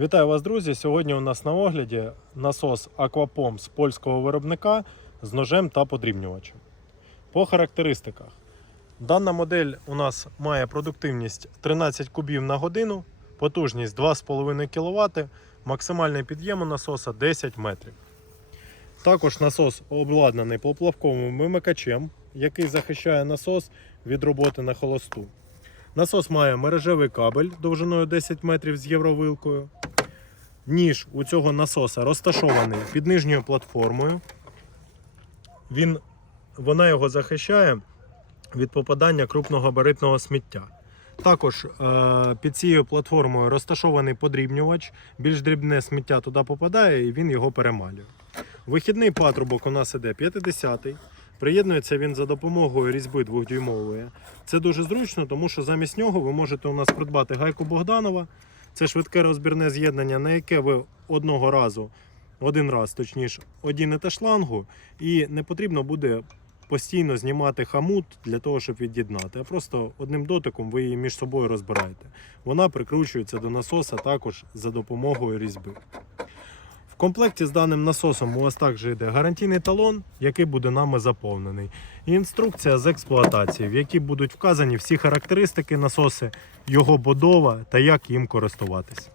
Вітаю вас, друзі! Сьогодні у нас на огляді насос Aquapom з польського виробника з ножем та подрібнювачем. По характеристиках. Дана модель у нас має продуктивність 13 кубів на годину, потужність 2,5 кВт, максимальний під'єм у насоса 10 метрів. Також насос обладнаний поплавковим вимикачем, який захищає насос від роботи на холосту. Насос має мережевий кабель довжиною 10 метрів з євровилкою. Ніж у цього насоса розташований під нижньою платформою. Він, вона його захищає від попадання крупногабаритного сміття. Також е, під цією платформою розташований подрібнювач. Більш дрібне сміття туди попадає і він його перемалює. Вихідний патрубок у нас іде 50-й. Приєднується він за допомогою різьби 2-дюймової. Це дуже зручно, тому що замість нього ви можете у нас придбати гайку Богданова. Це швидке розбірне з'єднання, на яке ви одного разу, один раз точніше, одінете шлангу, і не потрібно буде постійно знімати хамут для того, щоб від'єднати. А просто одним дотиком ви її між собою розбираєте. Вона прикручується до насоса також за допомогою різьби. Комплекті з даним насосом у вас також йде гарантійний талон, який буде нами заповнений. Інструкція з експлуатації, в якій будуть вказані всі характеристики насоси, його будова та як їм користуватись.